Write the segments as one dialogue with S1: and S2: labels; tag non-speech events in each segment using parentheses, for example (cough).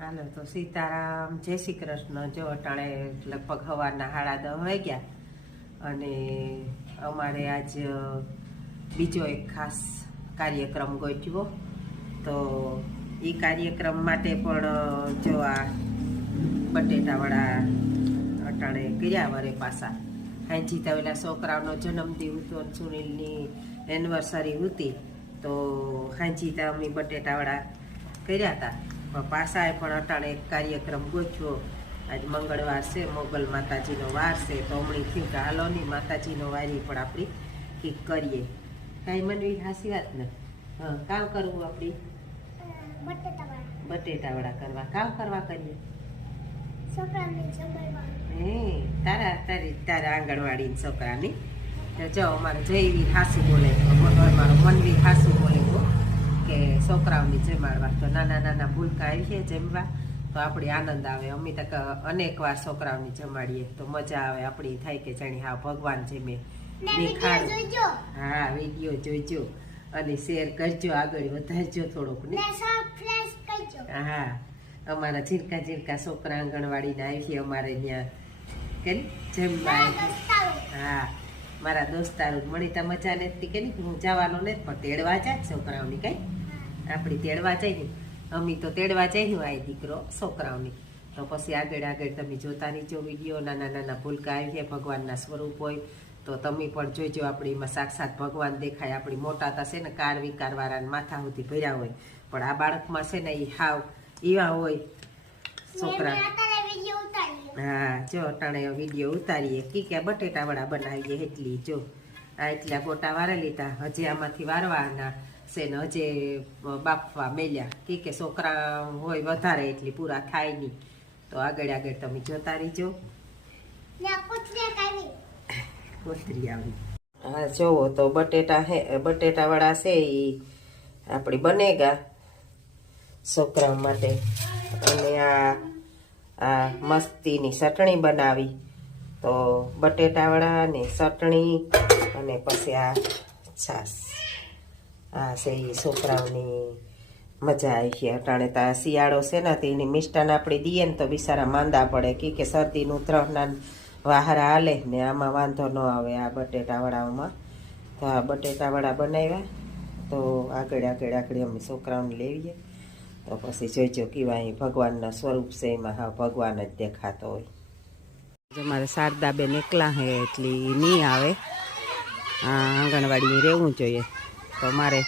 S1: હાલો તો સીતારામ, જય શ્રી કૃષ્ણ. જો અટાણે લગભગ હવારના હાડા દસ વાગ્યા અને અમારે આજ બીજો એક ખાસ કાર્યક્રમ ગોઠવ્યો. તો એ કાર્યક્રમ માટે પણ જો આ બટેટાવાળા અટાણે કર્યા વરે પાસા. હાંજી તો પેલા છોકરાઓનો જન્મદિન હતો સુનિલની એનિવર્સરી હતી. તો હાંજી અમે બટેટાવાળા કર્યા હતા. પાછા પણ અટાણે એક કાર્યક્રમ ગોઠવ્યો. આજ મંગળવાર છે મોગલ માતાજીનો વાર છે તો હમણાં થયું કે હાલોની માતાજીનો વારી પણ આપણી કંઈક કરીએ. કાંઈ મનવી હાસી વાત ને? હા કામ કરવું આપણી બટેટાવાળા કરવા. કામ કરવા કરીએ? હે તારા તારી તારા આંગણવાડી છોકરાની. જો અમારે જયવી હાસુ બોલે. મારો મનવી હાસુ બોલે કે છોકરાઓની જમાડવા તો નાના નાના ભૂલકા આવીએ જમવા તો આપણે આનંદ આવે. અમે તો અનેક વાર છોકરાઓની જમાડીએ. તો મજા આવે આપણી થાય કે જાણી હા ભગવાન છે મેં દેખાડ. હા વીડિયો જોઈજો અને શેર કરજો આગળ વધારજો થોડોક ને? હા અમારા ઝીરકા ઝીરકા છોકરા આંગણવાડીને આવીએ અમારે ત્યાં. કે જમવા હા મારા દોસ્તારો મળી મજા નથી કે હું જવાનો નથી પણ તેડવા જાય છોકરાઓની કઈ? આપણી તેડવા જઈએ. અમી તો તેડવા જઈશું આ દીકરો છોકરાઓની. તો પછી આગળ આગળ તમે જોતા નીચો વીડિયો નાના નાના ભૂલકા છે ભગવાનના સ્વરૂપ હોય તો તમે પણ જોઈજો આપણી એમાં સાક્ષાત ભગવાન દેખાય. આપણી મોટા થશે ને કાર વિકારવાળાને માથા સુધી ભર્યા હોય. પણ આ બાળકમાં છે ને એ હાવ એવા હોય છોકરા. હા જો અટાણે વીડિયો ઉતારીએ. કી કે બટેટાવાળા બનાવીએ એટલી જો. આ એટલા ગોટા વારે લીધા. હજી આમાંથી વારવાના. છે ને હજે બાફવા મેલ્યા. કી કે છોકરા હોય વધારે એટલી પૂરા થાય નહીં. તો આગળ આગળ તમે જોતા રહીજો. કોથરી આવી હા જોવો તો બટેટા હે બટેટાવાળા છે એ આપણી બનેગા છોકરા માટે. અને આ આ મસ્તીની ચટણી બનાવી. તો બટેટાવાળા ને ચટણી અને પછી આ છાસ આ છે એ છોકરાઓની મજા આવી છે, અટાણે તો શિયાળો છે ને, તો એની મિષ્ટાન આપણે દઈએ ને તો બિચારા માંદા પડે. કે કે શરદીનું ત્રણના વાહરા હાલે ને આમાં વાંધો ન આવે આ બટેટાવાળાઓમાં. તો આ બટેટાવાળા બનાવ્યા. તો આગળ આગળ આગળ અમે છોકરાઓને લેવીએ. તો પછી જોઈજો કેવાય ભગવાનના સ્વરૂપ છે, એમાં હા ભગવાન જ દેખાતો હોય. મારે શારદાબેન એકલા હે એટલી નહીં આવે. આ આંગણવાડી રહેવું જોઈએ. તો મારે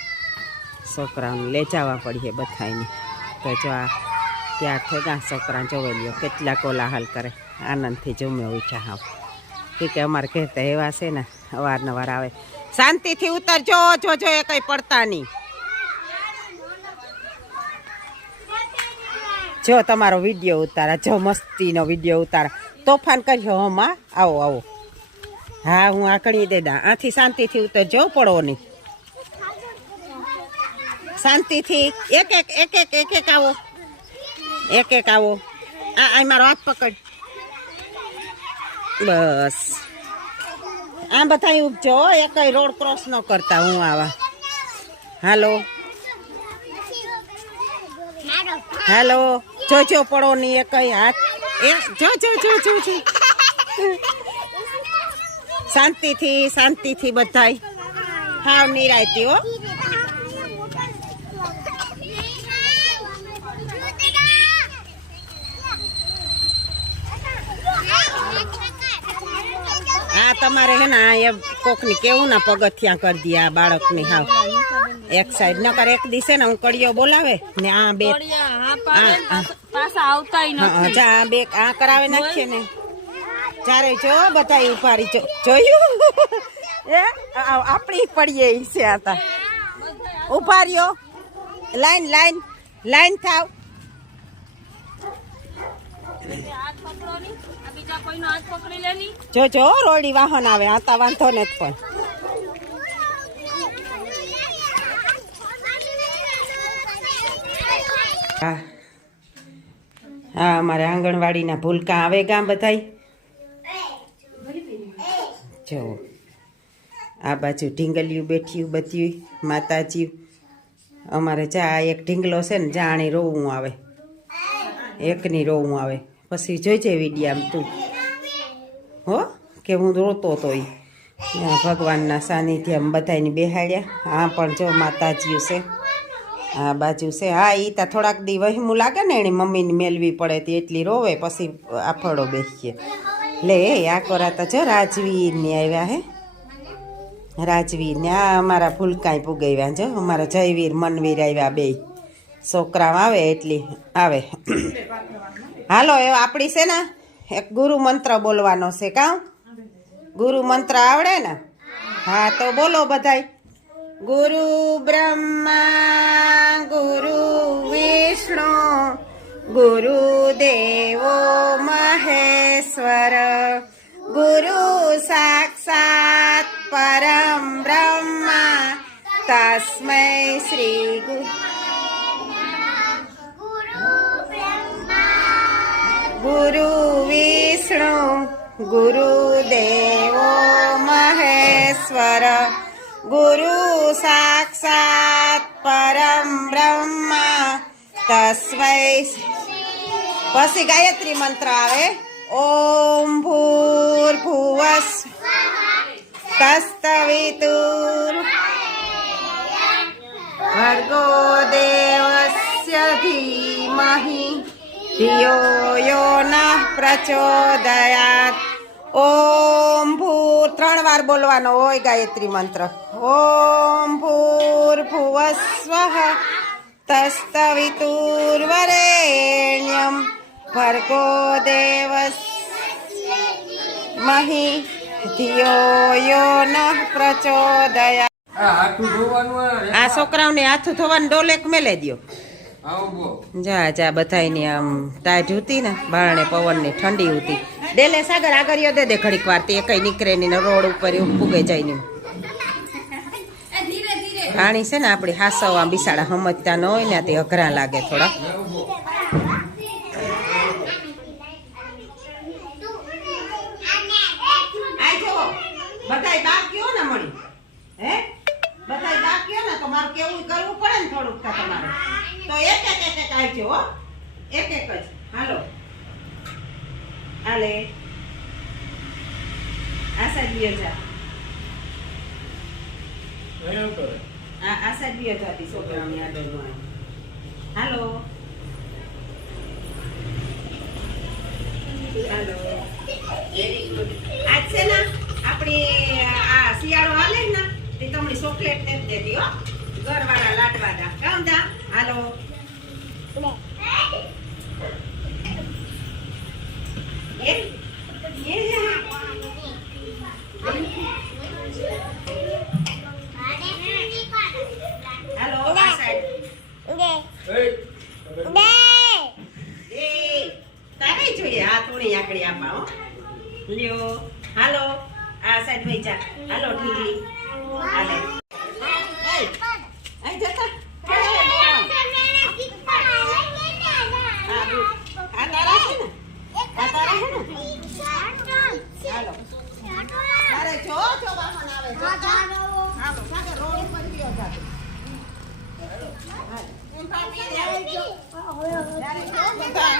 S1: છોકરાઓને લઈ જવા પડીએ બધાને તો જો આ ત્યાં ગયા છોકરા જોવે લ્યો, કેટલા કોલાહલ કરે. આનંદથી જમે ઉઠ્યા હાવ. કે કે અમારે કહેતા એવા છે ને, અવારનવાર આવે. શાંતિથી ઉતરજો જોજો એ કંઈ પડતા નહીં. જો તમારો વીડિયો ઉતારા, જો મસ્તીનો વીડિયો ઉતારા. તોફાન કર્યો હમા આવો આવો. હા, હું આકડી દેદા આથી શાંતિથી ઉતરજો, પડો નહીં. શાંતિથી, એક એક એક એક એક એક આવો. એક એક આવો. આ આ મારો હાથ પકડ. બસ. આ બધા ઉપજો એક રોડ ક્રોસ ન કરતા હું આવા. હાલો. હાલો. જોજો પડો ની એક હાથ. એ, જો જો જો જો જો. શાંતિથી શાંતિથી બધાય. હાવ નિરાયતી હો. આ તમારે હે ને આ એ કોકની કેવું ના પગથિયા કરી દે આ બાળકની હાવ. એક સાઈડ ન કરે એક દિશે ને કડિયો બોલાવે ને આ બે આ બે આ કરાવે નાખીએ ને. ચારે જો બધા ઉભારી જો જોયું? (laughs) એ આપણી પડીએ ઈ છે આતા ઊભા રહ્યો લાઈન લાઈન લાઈન થાવ
S2: હાથ પકડો ની આ બીજા
S1: જો જો રોડી વાહન આવે આતા વાંધો ને પણ. હા હા, અમારે આંગણવાડીના ભૂલકા આવે ગામ બધાય. જો, આ બાજુ ઢીંગલિયું, બેઠ્યું બધ્યું માતાજી અમારે ચા એક ઢીંગલો છે ને જાણે રોવું આવે. એકની રોવું આવે. પછી જોઈજે વિડીયામાં તું. હો, કે હું રોતો હતો એ ભગવાનના સાનિધ્યમાં બધાને બેહાડ્યા. હા પણ જો માતાજીઓ છે, આ બાજુ છે. હા એ તો થોડાક દી વહેમું લાગે ને એની મમ્મીને મેલવી પડે તે એટલી રોવે, પછી આફળો બેસીએ. લે આ કોરાતા જો રાજવીરની આવ્યા હે. રાજવીરને, આ અમારા ફૂલકાઈ પુગાવ્યા જો. અમારા જયવીર મનવીર આવ્યા બે. છોકરાઓ આવે એટલી, આવે. હાલો, એ આપણી છે ને? એક ગુરુ મંત્ર બોલવાનો છે કા? ગુરુ મંત્ર આવડે ને? હા, તો બોલો બધાય. ગુરુ બ્રહ્મા, ગુરુ વિષ્ણુ, ગુરુ દેવો ગુરુદેવો મહેશ્વર ગુરુ સાક્ષાત પરમ બ્રહ્મા તસ્મૈ પછી ગાયત્રી મંત્ર આવે ઓમ ભૂર ભુવસ તસ્તવિતુર ભર્ગો દેવસ્ય ધીમહિ ધિયો યો ન પ્રચોદયાત ઓમ ભૂર ત્રણ વાર બોલવાનો હોય ગાયત્રી મંત્ર. ઓમ ભૂર ભુવસ્વઃ તસ્તવિતુર્વરેણ્યમ ભર્ગો દેવસ મહી ધિયો યો નઃ પ્રચોદયા.
S3: આ
S1: છોકરાઓને હાથ ધોવાનું ડોલેક મેલે દ્યો.
S3: આવો
S1: જા જા બધાયની આમ ટાઢ હતી ને બારણે પવનની ઠંડી હતી ડેલે સાગર આગળ દે દે ઘડીક વાર, તે કઈ નીકળે નહીં રોડ ઉપર પૂગે જાય નહીં. પાણી છે ને આપણી હાસવા બિસાડા સમજતા ન હોય ને તે અઘરા લાગે થોડા કેવું કરવું પડે ને થોડુંક તમારે. તો એક એક એક આવજો હો. એક એક જ. હાલો. હાલે આ સાઈડ બીજો જા આ આ સાઈડ છોકરાઓની હાલો. હાલો. આજ છે ને આપણી આ શિયાળો હાલે ને તે તમને ચોકલેટ ને દેતી હો. ઘરવાળા લાડવાડા કામ દા હાલો એ એ હાલો આ સાઈડ એ તારે જોઈએ આકડી આપા હો. લ્યો. હાલો આ સાઈડ ભાઈ જા. હાલો ઠીકલી હાલે. અહીં જતા. આ તારા છે ને? આ તારા છે ને? હાલો. તારે જો જો વાહન આવે જો. હાલો. સાગર રોડ ઉપર ગયો જાતો હાલો. હાલો. ત્યારે જો. બધાને.